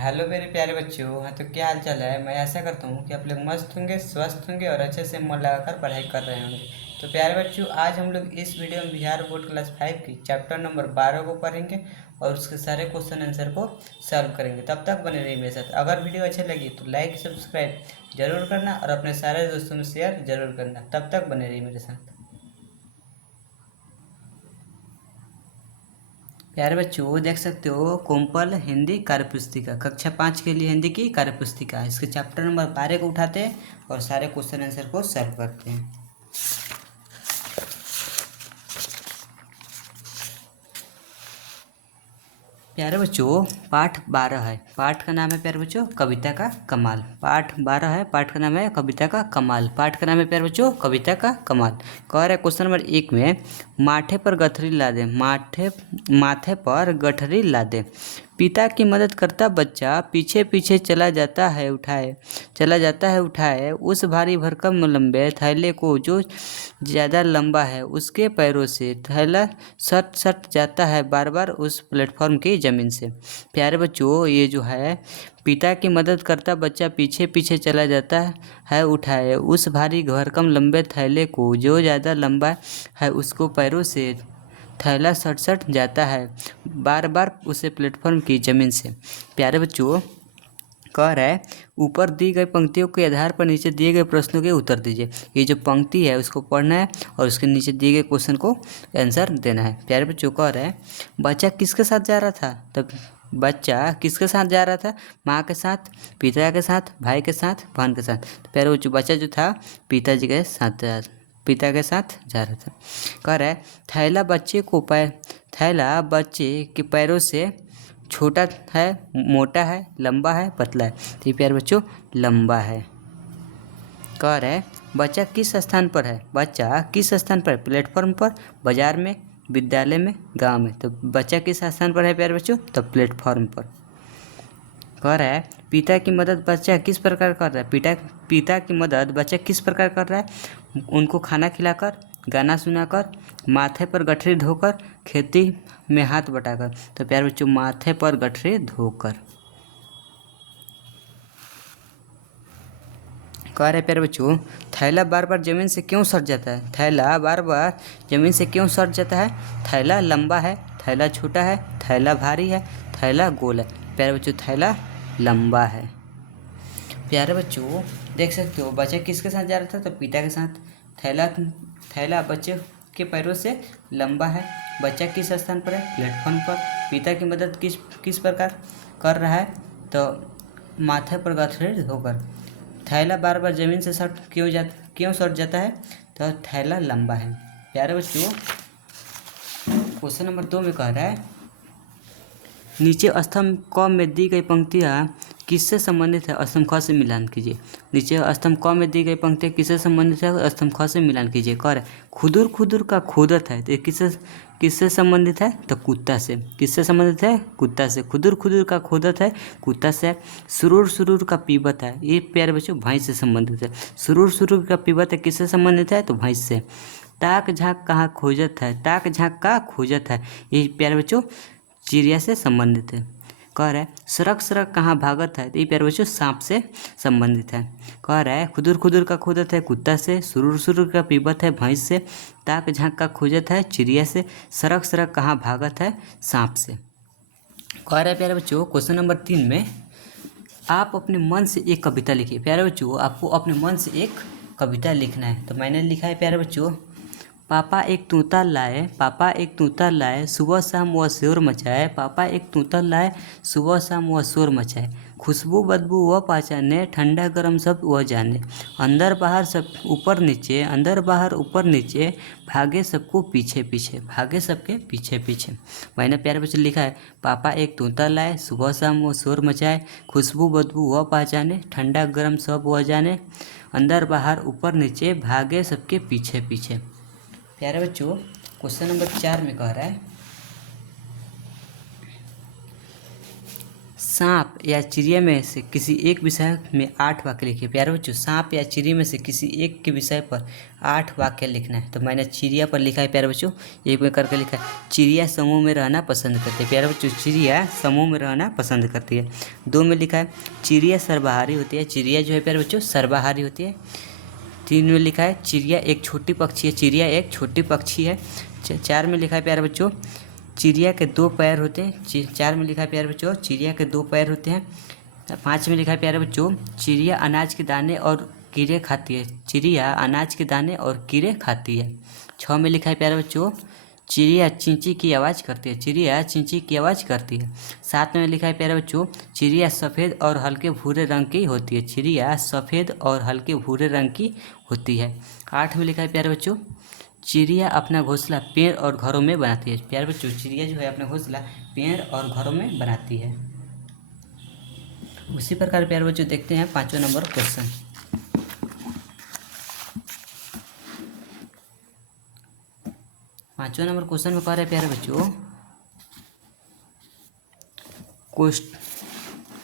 Hello मेरे प्यारे बच्चों। हाँ, तो क्या हाल चाल है। मैं आशा करता हूँ कि आप लोग मस्त होंगे, स्वस्थ होंगे और अच्छे से मन लगाकर पढ़ाई कर रहे होंगे। तो प्यारे बच्चों, आज हम लोग इस वीडियो में बिहार बोर्ड क्लास 5 की चैप्टर नंबर 12 को पढ़ेंगे और उसके सारे क्वेश्चन आंसर को सॉल्व करेंगे। तब तक बने रहिए मेरे साथ। अगर वीडियो अच्छी लगी तो लाइक सब्सक्राइब जरूर करना और अपने सारे दोस्तों में शेयर जरूर करना। तब तक बने रहिए मेरे साथ। प्यारे बच्चों, वो देख सकते हो कोम्पल हिंदी कार्यपुस्तिका कक्षा 5 के लिए हिंदी की कार्यपुस्तिका। इसके चैप्टर नंबर 12 को उठाते हैं और सारे क्वेश्चन आंसर को सॉल्व करते हैं। प्यारे बच्चों, पाठ 12 है। पाठ का नाम है प्यारे बच्चों कविता का कमाल। पाठ 12 है, पाठ का नाम है कविता का कमाल। पाठ का नाम है प्यारे बच्चों कविता का कमाल। कह रहा है क्वेश्चन नंबर 1 में, माथे पर गठरी ला दे। माथे पर गठरी ला दे। पिता की मदद करता बच्चा पीछे पीछे चला जाता है उठाए उस भारी भरकम लंबे थैले को जो ज़्यादा लंबा है उसके पैरों से। थैला सट सट जाता है बार बार उस प्लेटफॉर्म की ज़मीन से। प्यारे बच्चों, ये जो है पिता की मदद करता बच्चा पीछे पीछे चला जाता है उठाए उस भारी भरकम लंबे थैले को जो ज़्यादा लंबा है उसको पैरों से। थैला सट सट जाता है बार बार उसे प्लेटफॉर्म की ज़मीन से। प्यारे बच्चों, कह रहा है ऊपर दी गई पंक्तियों के आधार पर नीचे दिए गए प्रश्नों के उत्तर दीजिए। ये जो पंक्ति है उसको पढ़ना है और उसके नीचे दिए गए क्वेश्चन को आंसर देना है। प्यारे बच्चों, कह रहा है बच्चा किसके साथ जा रहा था। तब बच्चा किसके साथ जा रहा था? माँ के साथ, पिता के साथ, भाई के साथ, बहन के साथ। तो प्यारे बच्चों, बच्चा जो था पिता के साथ जा रहा था। कह रहा है थैला बच्चे के पैरों से छोटा है, मोटा है, लंबा है, पतला है। तो ये प्यारे बच्चों लंबा है। कह रहा है बच्चा किस स्थान पर है। बच्चा किस स्थान पर? प्लेटफॉर्म पर, बाजार में, विद्यालय में, गांव में। तो बच्चा किस स्थान पर है प्यारे बच्चों? तो प्लेटफॉर्म पर। कह रहा है पिता की मदद बच्चा किस प्रकार कर रहा है। पिता की मदद बच्चा किस प्रकार कर रहा है? उनको खाना खिलाकर, गाना सुनाकर, माथे पर गठरी धोकर, खेती में हाथ बटाकर। तो प्यारे बच्चों माथे पर गठरी धोकर। कह रहे प्यारे बच्चों थैला बार बार जमीन से क्यों सट जाता है। थैला बार बार जमीन से क्यों सट जाता है? थैला लंबा है, थैला छोटा है, थैला भारी है, थैला गोल है। प्यारे बच्चों थैला लंबा है। प्यारे बच्चों, देख सकते हो बच्चा किसके साथ जा रहा था। तो पिता के साथ। थैला बच्चे के पैरों से लंबा है। बच्चा किस स्थान पर है? प्लेटफॉर्म पर। पिता की मदद किस प्रकार कर रहा है? तो माथे पर गठरी धोकर। थैला बार बार जमीन से क्यों सट जाता है? तो थैला लंबा है। प्यारे बच्चों, क्वेश्चन नंबर 2 में कह रहा है नीचे स्तंभ क में दी गई पंक्तियाँ किससे संबंधित है? स्तंभ ख से मिलान कीजिए। नीचे स्तंभ क में दी गई पंक्तियाँ किससे संबंधित है? स्तंभ ख से मिलान कीजिए। कर खुदुर खुदुर का खोदत है। तो किससे संबंधित है? तो कुत्ता से। किससे संबंधित है? कुत्ता से। खुदुर खुदुर का खोदत है, कुत्ता से। सुरूर सुरूर का पीबत है, ये प्यारे बच्चों भैंस से संबंधित है। सुरूर सुरूर का पीबत है किससे संबंधित है? तो भैंस से। ताक झाँक कहाँ खोजत है, ताक झाँक का खोजत है, ये प्यारे बच्चों चिड़िया से संबंधित है। कह रहा है सरक सरक कहाँ भागत है। तो ये प्यारे बच्चों सांप से संबंधित है। कह रहा है खुदुर खुदुर का खोदत है कुत्ता से, सुरूर सुरूर का पीबत है भैंस से, ताक झाँक का खोजत है चिड़िया से, सरक सरक कहाँ भागत है सांप से। कह रहा है प्यारे बच्चों क्वेश्चन नंबर 3 में आप अपने मन से एक कविता लिखिए। प्यारे बच्चों आपको अपने मन से एक कविता लिखना है। तो मैंने लिखा है प्यारे बच्चों पापा एक तूता लाए सुबह शाम वह शोर मचाए। पापा एक तूता लाए सुबह शाम वह शोर मचाए। खुशबू बदबू वह पहचाने, ठंडा गरम सब वह जाने। अंदर बाहर सब ऊपर नीचे भागे सबको पीछे पीछे। मैंने प्यारे बच्चे लिखा है पापा एक तूता लाए सुबह शाम वह शोर मचाए। खुशबू बदबू वह पहचाने, ठंडा गरम सब वह जाने। अंदर बाहर ऊपर नीचे भागे सबके पीछे। प्यारे बच्चों क्वेश्चन नंबर 4 में कह रहा है सांप या चिड़िया में से किसी एक विषय में 8 वाक्य लिखिए। प्यारे बच्चों, सांप या चिड़िया में से किसी एक के विषय पर 8 वाक्य लिखना है। तो मैंने चिड़िया पर लिखा है प्यारे बच्चों, एक में करके लिखा है चिड़िया समूह में रहना पसंद करती है। प्यारे बच्चों, चिड़िया समूह में रहना पसंद करती है। 2 में लिखा है चिड़िया सर्वाहारी होती है। चिड़िया जो है प्यारे बच्चों सर्वाहारी होती है। 3 में लिखा है चिड़िया एक छोटी पक्षी है। चिड़िया एक छोटी पक्षी है। 4 में लिखा है प्यारे बच्चों चिड़िया के 2 पैर होते हैं। 4 में लिखा है प्यारे बच्चों चिड़िया के 2 पैर होते हैं। 5 में लिखा है प्यारे बच्चों चिड़िया अनाज के दाने और कीड़े खाती है। चिड़िया अनाज के दाने और कीड़े खाती है। 6 में लिखा है प्यारे बच्चों चिड़िया चींची की आवाज़ करती है। चिड़िया चींची की आवाज़ करती है। 7 में लिखा है प्यारे बच्चों चिड़िया सफ़ेद और हल्के भूरे रंग की होती है। चिड़िया सफ़ेद और हल्के भूरे रंग की होती है। 8 में लिखा है प्यारे बच्चों चिड़िया अपना घोंसला पेड़ और घरों में बनाती है। प्यारे बच्चों, चिड़िया जो है अपना घोंसला पेड़ और घरों में बनाती है। उसी प्रकार प्यारे बच्चों देखते हैं 5वां नंबर क्वेश्चन। पाँचवा नंबर क्वेश्चन में कह रहे हैं प्यारे बच्चों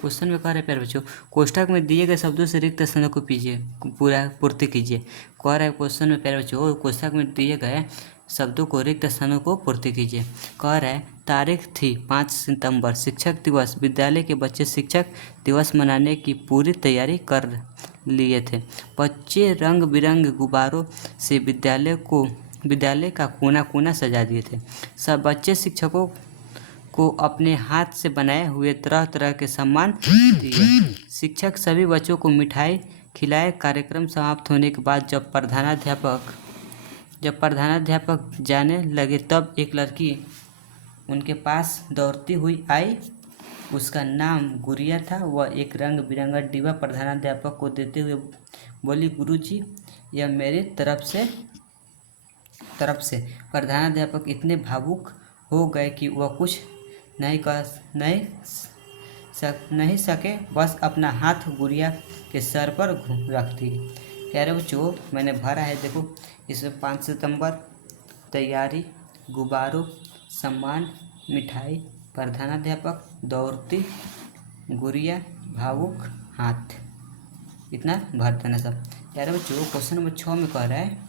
क्वेश्चन में कह रहे हैं प्यारे बच्चों कोष्ठक में दिए गए शब्दों से रिक्त स्थानों को पूर्ति कीजिए। कह रहा है क्वेश्चन में प्यारे बच्चों कोष्ठक में दिए गए शब्दों को रिक्त स्थानों को पूर्ति कीजिए। कह रहा है तारीख थी 5 सितंबर, शिक्षक दिवस। विद्यालय के बच्चे शिक्षक दिवस मनाने की पूरी तैयारी कर लिए थे। बच्चे रंग बिरंगे गुब्बारों से विद्यालय का कोना कोना सजा दिए थे। सब बच्चे शिक्षकों को अपने हाथ से बनाए हुए तरह तरह के सम्मान दिए। शिक्षक सभी बच्चों को मिठाई खिलाए। कार्यक्रम समाप्त होने के बाद जब प्रधानाध्यापक जाने लगे तब एक लड़की उनके पास दौड़ती हुई आई। उसका नाम गुड़िया था। वह एक रंग बिरंगा डिब्बा प्रधानाध्यापक को देते हुए बोली, गुरुजी यह मेरी तरफ से। प्रधानाध्यापक इतने भावुक हो गए कि वह कुछ नहीं सके, बस अपना हाथ गुड़िया के सर पर रख दी। प्यारे बच्चों, मैंने भरा है देखो इसमें 5 सितंबर, तैयारी, गुब्बारों, सम्मान, मिठाई, प्रधानाध्यापक, दौड़ती गुड़िया, भावुक, हाथ, इतना भर देना सब। प्यारे बच्चों, क्वेश्चन नंबर 6 में कह रहा है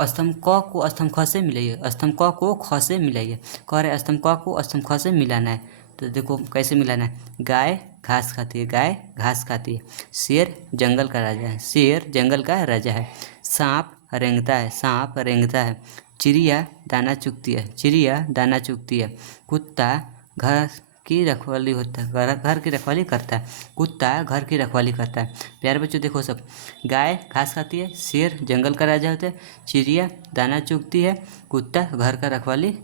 स्तंभ क को स्तंभ ख से मिलाइए। स्तंभ क को ख से मिलाइए। कह रहे स्तंभ क को स्तंभ ख से मिलाना है। तो देखो कैसे मिलाना है। गाय घास खाती है। गाय घास खाती है। शेर जंगल का राजा है। शेर जंगल का राजा है। सांप रेंगता है। सांप रेंगता है। चिड़िया दाना चुगती है। चिड़िया दाना चुगती है। कुत्ता घर की रखवाली होता है। घर की रखवाली करता है। कुत्ता घर की रखवाली करता है। प्यारे बच्चों देखो सब, गाय घास खाती है। शेर जंगल का राजा होता है। चिड़िया दाना चुगती है। कुत्ता घर का रखवाली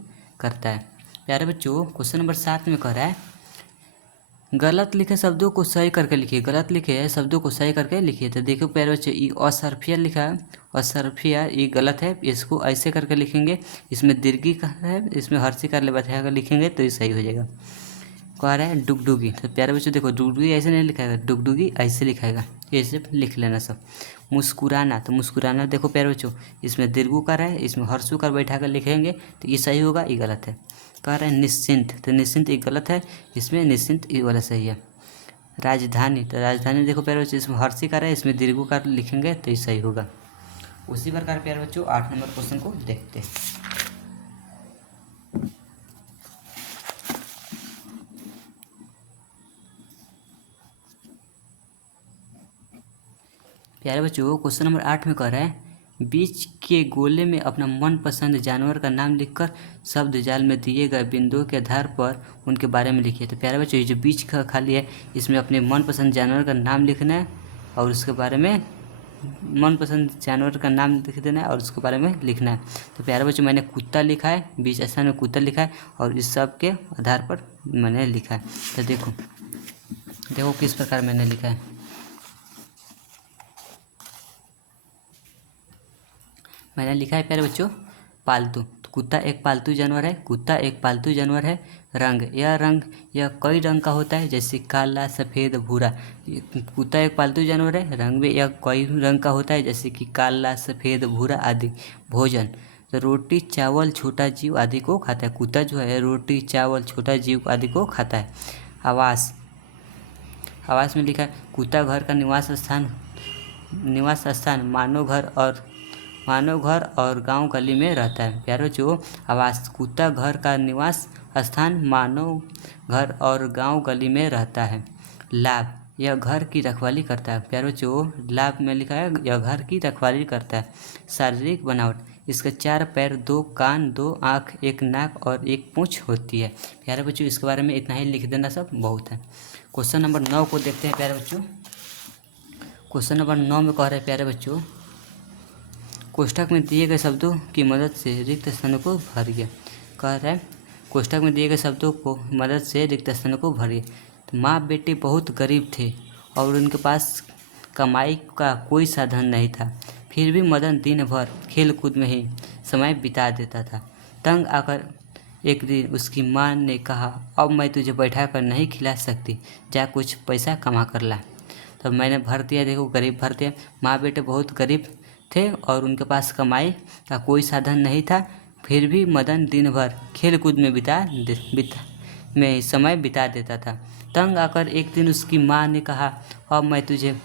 करता है। प्यारे बच्चों, क्वेश्चन नंबर 7 में कह रहा है गलत लिखे शब्दों को सही करके लिखिए। गलत लिखे शब्दों को सही करके लिखिए। तो देखो प्यारे बच्चों, ये असरफिया लिखा है। असरफिया ये गलत है। इसको ऐसे करके लिखेंगे। इसमें दीर्घी का है, इसमें हर्षी का ले लिखेंगे तो ये सही हो जाएगा। कह रहा है डुगडुगी। तो प्यारे बच्चों देखो, डुगडुगी ऐसे नहीं लिखाएगा, डुगडुगी ऐसे लिखाएगा। ऐसे लिख लेना सब। मुस्कुराना, तो मुस्कुराना देखो प्यारे बच्चों, इसमें दीर्घुकार है, इसमें हर्षुकार बैठा कर लिखेंगे तो ये सही होगा, ये गलत है। कह रहा है निश्चिंत, तो निश्चिंत ये गलत है, इसमें निश्चिंत ये वाला सही है। राजधानी, तो राजधानी देखो प्यारे बच्चों, इसमें हर्षिकार है, इसमें दीर्घुकार लिखेंगे तो ये सही होगा। उसी प्रकार प्यारे बच्चों 8 नंबर क्वेश्चन को देखते हैं। प्यारे बच्चों, क्वेश्चन नंबर 8 में कह रहा है बीच के गोले में अपना मनपसंद जानवर का नाम लिखकर शब्द जाल में दिए गए बिंदुओं के आधार पर उनके बारे में लिखिए। तो प्यारे बच्चों, ये जो बीच का खाली है इसमें अपने मनपसंद जानवर का नाम लिखना है और उसके बारे में मनपसंद जानवर का नाम लिख देना है और उसके बारे में लिखना है। तो प्यारे बच्चों, मैंने कुत्ता लिखा है, बीच स्थान में कुत्ता लिखा है और इस सब के आधार पर मैंने लिखा है। तो देखो किस प्रकार मैंने लिखा है। मैंने लिखा है प्यारे बच्चों पालतू। तो कुत्ता एक पालतू जानवर है। कुत्ता एक पालतू जानवर है। रंग, यह कई रंग का होता है, जैसे काला, सफ़ेद, भूरा। कुत्ता एक पालतू जानवर है। रंग में यह कई रंग का होता है, जैसे कि काला, सफ़ेद, भूरा आदि। भोजन, तो रोटी चावल छोटा जीव आदि को खाता है। कुत्ता जो है रोटी चावल छोटा जीव आदि को खाता है। आवास, आवास में लिखा है कुत्ता घर का निवास स्थान मानव घर और गांव गली में रहता है। प्यारे बच्चों, आवास कुत्ता घर का निवास स्थान मानव घर और गांव गली में रहता है। लाभ, यह घर की रखवाली करता है। प्यारे बच्चों, लाभ में लिखा है यह घर की रखवाली करता है। शारीरिक बनावट, इसके 4 पैर, 2 कान, 2 आँख, 1 नाक और 1 पूँछ होती है। प्यारे बच्चों, इसके बारे में इतना ही लिख देना सब बहुत है। क्वेश्चन नंबर 9 को देखते हैं प्यारे बच्चों। क्वेश्चन नंबर 9 में कह रहे हैं प्यारे बच्चों, कोष्ठक में दिए गए शब्दों की मदद से रिक्त स्थानों को भरिए। कह रहा है कोष्ठक में दिए गए शब्दों को मदद से रिक्त स्थानों को भरिए। तो माँ बेटे बहुत गरीब थे और उनके पास कमाई का कोई साधन नहीं था, फिर भी मदन दिन भर खेल कूद में ही समय बिता देता था। तंग आकर एक दिन उसकी माँ ने कहा, अब मैं तुझे बैठा कर नहीं खिला सकती, जा कुछ पैसा कमा कर ला। तब मैंने भर दिया, देखो गरीब भर दिया। माँ बेटे बहुत गरीब थे और उनके पास कमाई का कोई साधन नहीं था, फिर भी मदन दिन भर खेल कूद में समय बिता देता था। तंग आकर एक दिन उसकी माँ ने कहा, अब मैं तुझे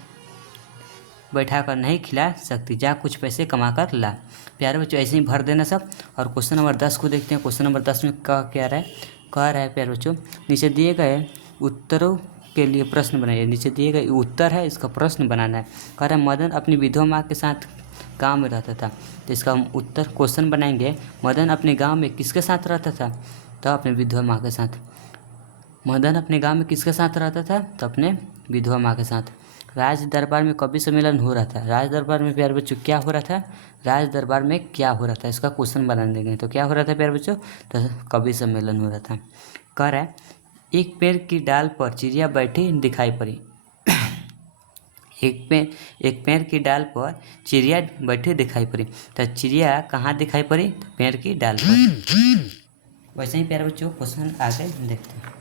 बैठा कर नहीं खिला सकती, जा कुछ पैसे कमा कर ला। प्यारे बच्चों, ऐसे ही भर देना सब। और क्वेश्चन नंबर 10 को देखते हैं। क्वेश्चन नंबर 10 में क्या रहा है, कह रहा है प्यारे बच्चों, नीचे दिए गए उत्तरों के लिए प्रश्न बनाइए। नीचे दिए गए उत्तर है, इसका प्रश्न बनाना है। कह रहा है मदन अपनी विधवा माँ के साथ गांव में रहता था। तो इसका हम उत्तर क्वेश्चन बनाएंगे, मदन अपने गांव में किसके साथ रहता था, तो अपने विधवा माँ के साथ। मदन अपने गांव में किसके साथ रहता था, तो अपने विधवा माँ के साथ। राज दरबार में कवि सम्मेलन हो रहा था। राज दरबार में प्यारे बच्चों क्या हो रहा था, राज दरबार में क्या हो रहा था, इसका क्वेश्चन बना देंगे। तो क्या हो रहा था प्यारे बच्चों, तो कवि सम्मेलन हो रहा था। कह रहा है एक पेड़ की डाल पर चिड़िया बैठी दिखाई पड़ी। एक पेड़ की डाल पर चिड़िया बैठी दिखाई पड़ी। तो चिड़िया कहाँ दिखाई पड़ी, पेड़ की डाल पर। वैसे ही प्यारे बच्चों क्वेश्चन आगे देखते हैं।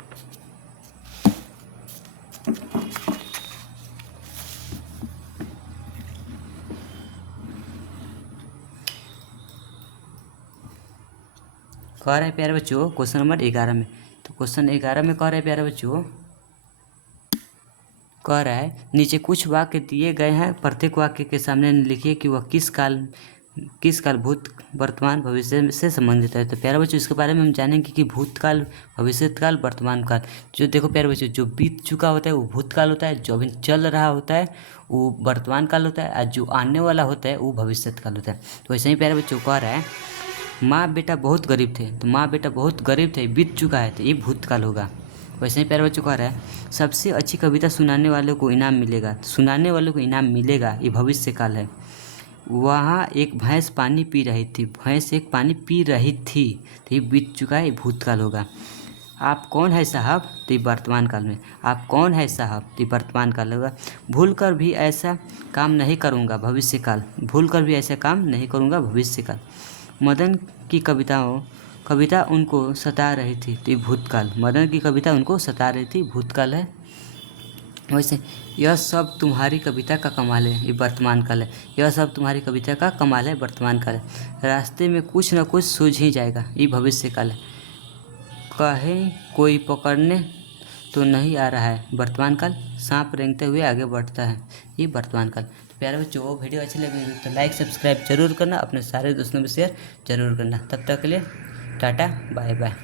कह रहे हैं प्यारे बच्चों क्वेश्चन नंबर 11 में। तो क्वेश्चन 11 में कह रहे हैं प्यारे बच्चों, कह रहा है नीचे कुछ वाक्य दिए गए हैं, प्रत्येक वाक्य के सामने लिखिए कि वह किस काल भूत वर्तमान भविष्य से संबंधित है। तो प्यारे बच्चों इसके बारे में हम जानेंगे कि भूतकाल, भविष्यकाल, वर्तमान काल। जो देखो प्यारे बच्चों, जो बीत चुका होता है वो भूतकाल होता है, जो अभी चल रहा होता है वो वर्तमान काल होता है, और जो आने वाला होता है वो भविष्यकाल होता है। तो वैसे ही प्यारे बच्चों कह रहा है माँ बेटा बहुत गरीब थे। तो माँ बेटा बहुत गरीब थे, बीत चुका है, तो ये भूतकाल होगा। वैसे ही प्यारे बच्चों कह रहा है सबसे अच्छी कविता सुनाने वालों को इनाम मिलेगा। सुनाने वालों को इनाम मिलेगा, ये भविष्यकाल है। वहाँ एक भैंस पानी पी रही थी। भैंस एक पानी पी रही थी, तो ये बीत चुका है, ये भूतकाल होगा। आप कौन है साहब, तो ये वर्तमान काल में। आप कौन है साहब, तो ये वर्तमान काल होगा। भूल कर भी ऐसा काम नहीं करूँगा, भविष्यकाल। भूल कर भी ऐसा काम नहीं करूँगा, भविष्यकाल। मदन की कविता उनको सता रही थी, तो ये भूतकाल। मदन की कविता उनको सता रही थी, भूतकाल है। वैसे यह सब तुम्हारी कविता का कमाल है, ये वर्तमान काल है। यह सब तुम्हारी कविता का कमाल है, वर्तमान काल है। रास्ते में कुछ न कुछ सूझ ही जाएगा, ये भविष्य काल है। कहे कोई पकड़ने तो नहीं आ रहा है, वर्तमान काल। सांप रेंगते हुए आगे बढ़ता है, ये वर्तमान काल। तो प्यारे बच्चों, वो वीडियो अच्छी लगी तो लाइक सब्सक्राइब जरूर करना, अपने सारे दोस्तों में शेयर जरूर करना। तब तक के लिए टाटा बाय बाय।